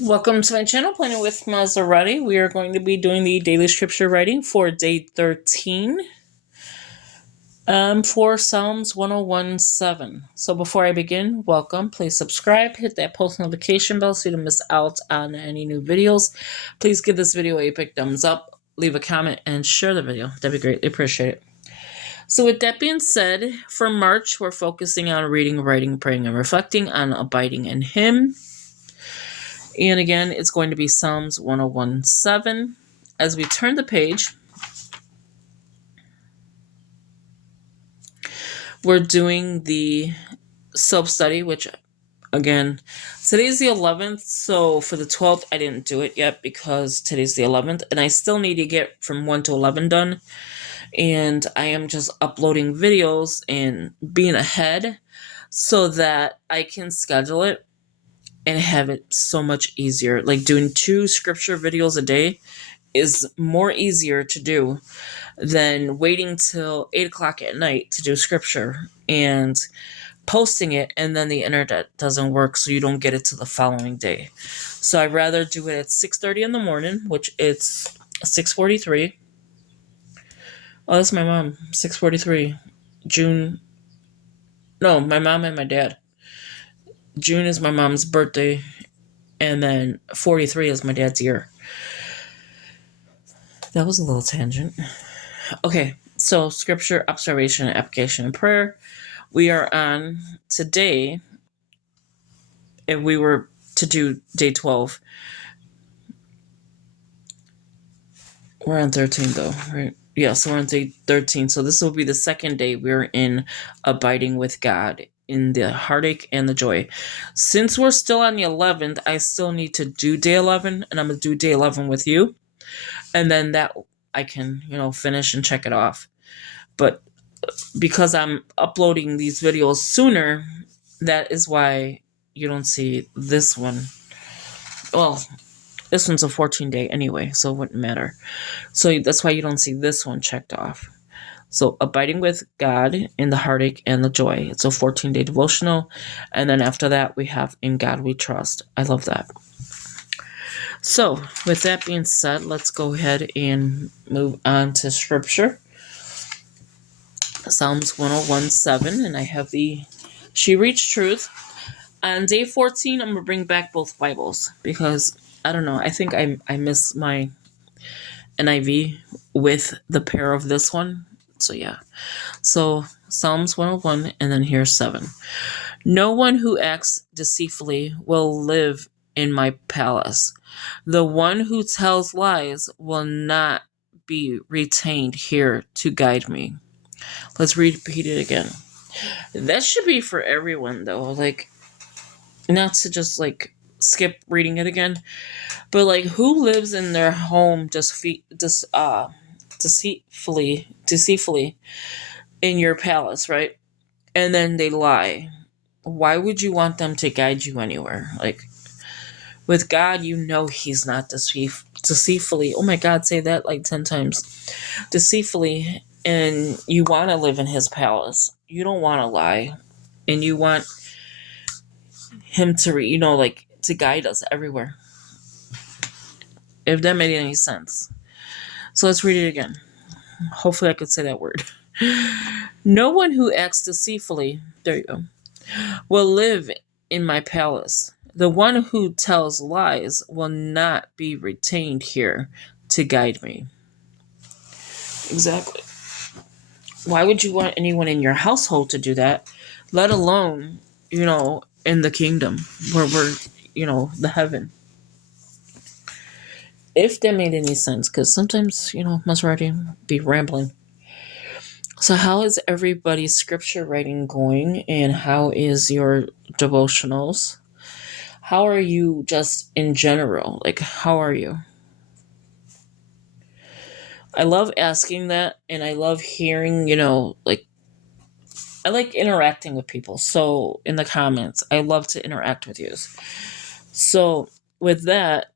Welcome to my channel, Planning with Maserati. We are going to be doing the daily scripture writing for day 13 for Psalms 101:7. So before I begin, welcome. Please subscribe, hit that post notification bell so you don't miss out on any new videos. Please give this video a big thumbs up, leave a comment, and share the video. That'd be greatly appreciated. So with that being said, for March, we're focusing on reading, writing, praying, and reflecting on abiding in Him. And again, it's going to be Psalms 101:7. As we turn the page, we're doing the self-study, which, again, today's the 11th. So for the 12th, I didn't do it yet because today's the 11th. And I still need to get from 1 to 11 done. And I am just uploading videos and being ahead so that I can schedule it and have it so much easier. Like doing 2 scripture videos a day is more easier to do than waiting till 8 o'clock at night to do scripture and posting it, and then the internet doesn't work, so you don't get it to the following day. So I'd rather do it at 6:30 in the morning, which it's 6:43. Oh, that's my mom. 6:43. June. No, my mom and my dad. June is my mom's birthday, and then 43 is my dad's year. That was a little tangent. Okay, so scripture, observation, application, and prayer. We are on today, if we were to do day 12. We're on 13 though, right? Yeah, so we're on day 13. So this will be the second day we're in abiding with God in the heartache and the joy. Since we're still on the 11th, I still need to do day 11, and I'm going to do day 11 with you. And then that I can, finish and check it off. But because I'm uploading these videos sooner, that is why you don't see this one. Well, this one's a 14-day anyway, so it wouldn't matter. So that's why you don't see this one checked off. So abiding with God in the heartache and the joy. It's a 14-day devotional. And then after that, we have In God We Trust. I love that. So with that being said, let's go ahead and move on to scripture. Psalms 101:7, and I have the She Reached Truth. On day 14, I'm going to bring back both Bibles because, I don't know, I think I miss my NIV with the pair of this one. So yeah. So Psalms 101, and then here's 7. No one who acts deceitfully will live in my palace. The one who tells lies will not be retained here to guide me. Let's repeat it again. That should be for everyone, though. Like, not to just, skip reading it again, but, who lives in their home deceitfully in your palace, right? And then they lie. Why would you want them to guide you anywhere? With God, He's not deceitfully. Oh my God, say that 10 times. Deceitfully, and you want to live in His palace. You don't want to lie. And you want Him to, to guide us everywhere. If that made any sense. So let's read it again. Hopefully I could say that word. No one who acts deceitfully, there you go, will live in my palace. The one who tells lies will not be retained here to guide me. Exactly. Why would you want anyone in your household to do that, let alone, in the kingdom where we're, the heaven? If that made any sense, because sometimes, Maserati be rambling. So how is everybody's scripture writing going, and how is your devotionals? How are you just in general? How are you? I love asking that, and I love hearing, I like interacting with people. So in the comments, I love to interact with you. So with that,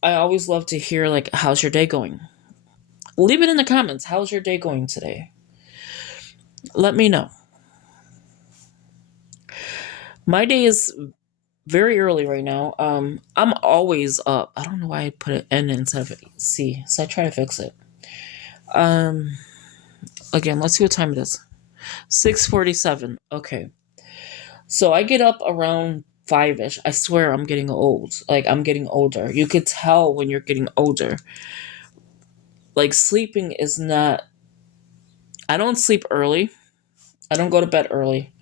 I always love to hear, how's your day going? Leave it in the comments. How's your day going today? Let me know. My day is very early right now. I'm always up. I don't know why I put an N instead of a C, so I try to fix it. Um, Again, let's see what time it is. 6:47. Okay, so I get up around 5ish. I swear I'm getting old. Like I'm getting older. You could tell when you're getting older. Like sleeping is not. I don't sleep early. I don't go to bed early,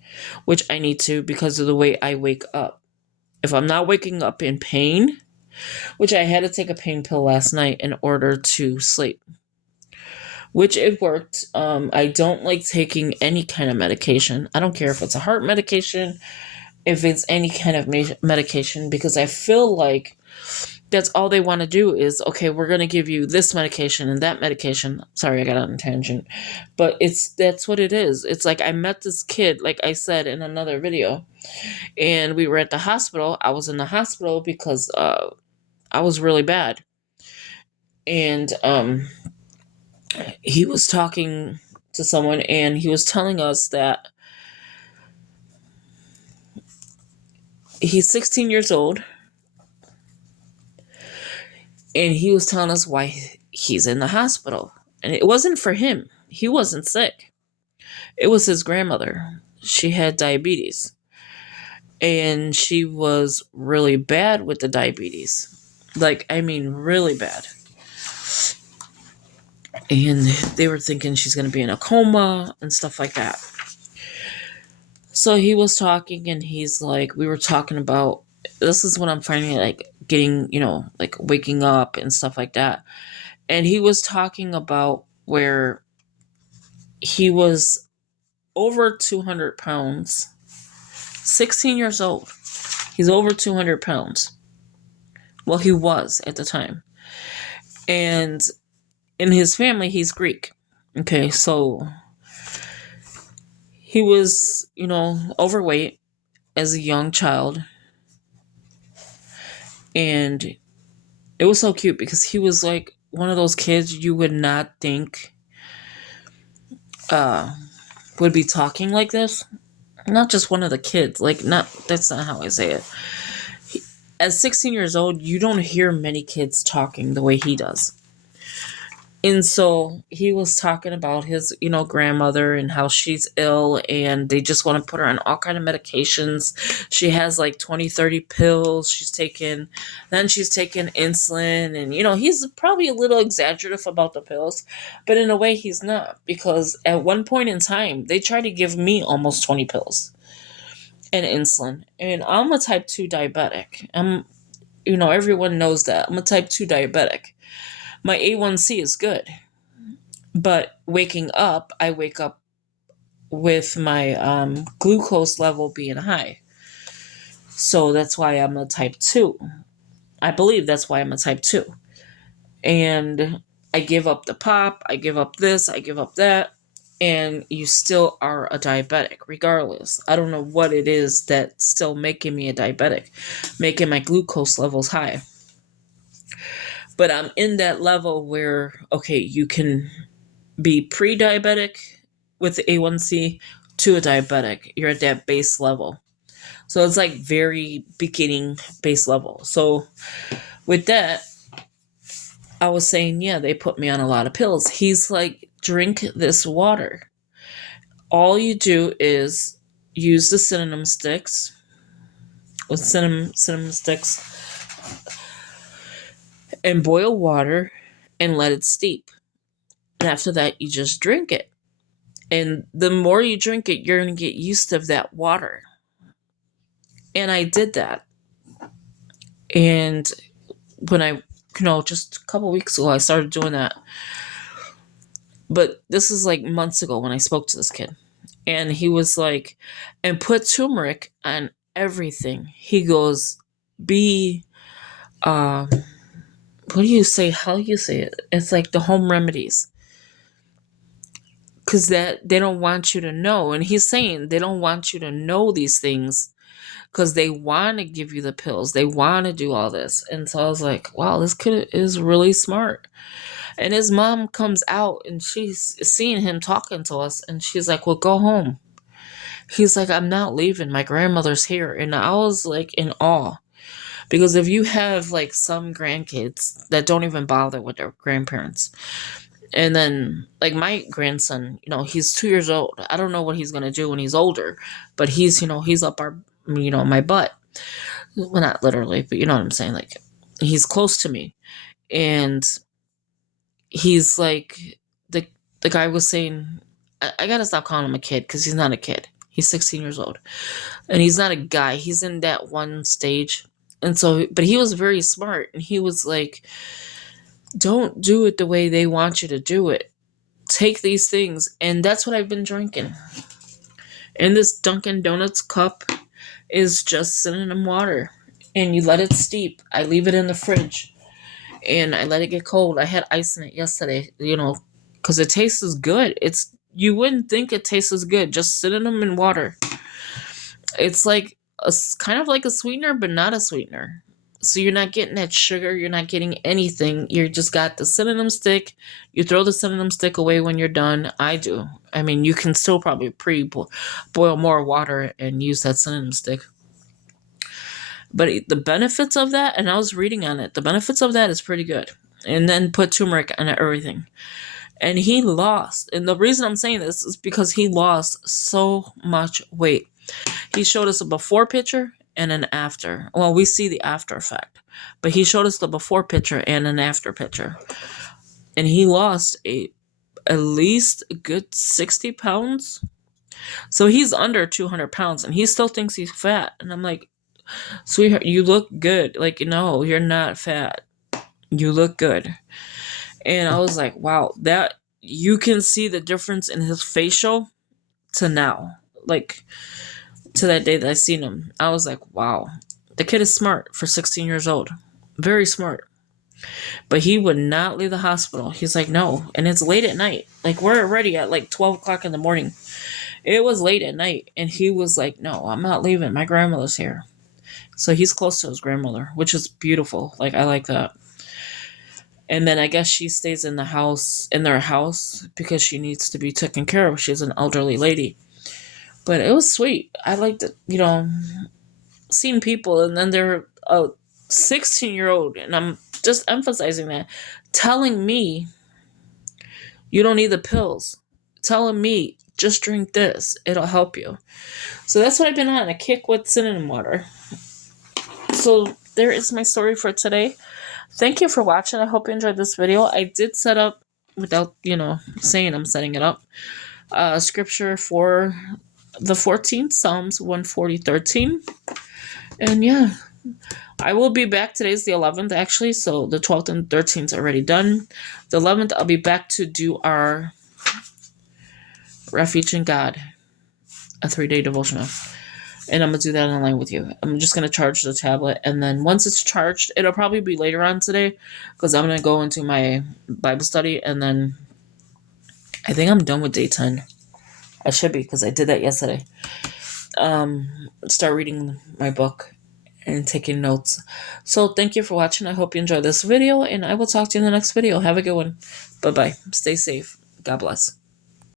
which I need to because of the way I wake up. If I'm not waking up in pain, which I had to take a pain pill last night in order to sleep, which it worked. I don't like taking any kind of medication. I don't care if it's a heart medication, if it's any kind of medication, because I feel like that's all they want to do is, okay, we're going to give you this medication and that medication. Sorry, I got on a tangent. But that's what it is. It's like I met this kid, like I said in another video, and we were at the hospital. I was in the hospital because I was really bad. And he was talking to someone and he was telling us that he's 16 years old and he was telling us why he's in the hospital. And it wasn't for him. He wasn't sick. It was his grandmother. She had diabetes. And she was really bad with the diabetes. Like, I mean, really bad. And they were thinking she's going to be in a coma and stuff like that. So he was talking and he's like, we were talking about, this is when I'm finally like getting, like waking up and stuff like that. And he was talking about where he was over 200 pounds, 16 years old. He's over 200 pounds. Well, he was at the time. And in his family, he's Greek. Okay, so he was, overweight as a young child. And it was so cute because he was like one of those kids you would not think would be talking like this. Not just one of the kids. Like, that's not how I say it. At 16 years old, you don't hear many kids talking the way he does. And so he was talking about his, grandmother and how she's ill and they just want to put her on all kind of medications. She has like 20, 30 pills then she's taking insulin. And, he's probably a little exaggerative about the pills, but in a way he's not, because at one point in time, they tried to give me almost 20 pills and insulin. And I'm a type 2 diabetic. Everyone knows that. I'm a type 2 diabetic. My A1C is good, but I wake up with my glucose level being high. So that's why I'm a type 2. I believe that's why I'm a type 2. And I give up the pop, I give up this, I give up that, and you still are a diabetic regardless. I don't know what it is that's still making me a diabetic, making my glucose levels high. But I'm in that level where, okay, you can be pre-diabetic with the A1C to a diabetic. You're at that base level. So it's like very beginning base level. So with that, I was saying, yeah, they put me on a lot of pills. He's like, drink this water. All you do is use the cinnamon sticks and boil water and let it steep. And after that, you just drink it. And the more you drink it, you're going to get used to that water. And I did that. And when I, just a couple weeks ago, I started doing that. But this is like months ago when I spoke to this kid. And he was like, and put turmeric on everything. He goes, what do you say? How do you say it? It's like the home remedies. Because that they don't want you to know. And he's saying they don't want you to know these things because they want to give you the pills. They want to do all this. And so I was like, wow, this kid is really smart. And his mom comes out and she's seeing him talking to us. And she's like, well, go home. He's like, I'm not leaving. My grandmother's here. And I was like in awe. Because if you have like some grandkids that don't even bother with their grandparents, and then like my grandson, he's 2 years old. I don't know what he's gonna do when he's older, but he's up my butt. Well, not literally, but you know what I'm saying. Like he's close to me, and he's like the guy was saying, I gotta stop calling him a kid because he's not a kid. He's 16 years old, and he's not a guy. He's in that one stage. And so, but he was very smart, and he was like, don't do it the way they want you to do it. Take these things. And that's what I've been drinking. And this Dunkin' Donuts cup is just cinnamon water. And you let it steep. I leave it in the fridge. And I let it get cold. I had ice in it yesterday, because it tastes good. You wouldn't think it tastes good. Just cinnamon and water. It's like kind of like a sweetener, but not a sweetener. So you're not getting that sugar. You're not getting anything. You just got the cinnamon stick. You throw the cinnamon stick away when you're done. I do. I mean, you can still probably boil more water and use that cinnamon stick. But the benefits of that, and I was reading on it, the benefits of that is pretty good. And then put turmeric on everything. And he lost. And the reason I'm saying this is because he lost so much weight. He showed us a before picture and an after. Well, we see the after effect, but he showed us the before picture and an after picture. And he lost at least a good 60 pounds. So he's under 200 pounds and he still thinks he's fat. And I'm like, sweetheart, you look good. Like, no, you're not fat. You look good. And I was like, wow, that you can see the difference in his facial to now. Like, to that day that I seen him, I was like, wow, the kid is smart for 16 years old. Very smart. But he would not leave the hospital. He's like, no. And it's late at night. Like, we're already at like 12 o'clock in the morning. It was late at night. And he was like, no, I'm not leaving. My grandmother's here. So he's close to his grandmother, which is beautiful. Like, I like that. And then I guess she stays in their house, because she needs to be taken care of. She's an elderly lady. But it was sweet. I liked it, seeing people, and then they're a 16-year-old, and I'm just emphasizing that, telling me you don't need the pills, telling me just drink this, it'll help you. So that's what I've been on, a kick with cinnamon water. So there is my story for today. Thank you for watching. I hope you enjoyed this video. I did set up, without saying I'm setting it up, scripture for the 14th, Psalms 140:13. And yeah, I will be back. Today's the 11th, actually, so the 12th and 13th are already done. The 11th, I'll be back to do our Refuge in God, a 3-day devotional. And I'm going to do that online with you. I'm just going to charge the tablet, and then once it's charged, it'll probably be later on today, because I'm going to go into my Bible study, and then I think I'm done with day 10. I should be, because I did that yesterday. Start reading my book and taking notes. So thank you for watching. I hope you enjoyed this video, and I will talk to you in the next video. Have a good one. Bye-bye. Stay safe. God bless.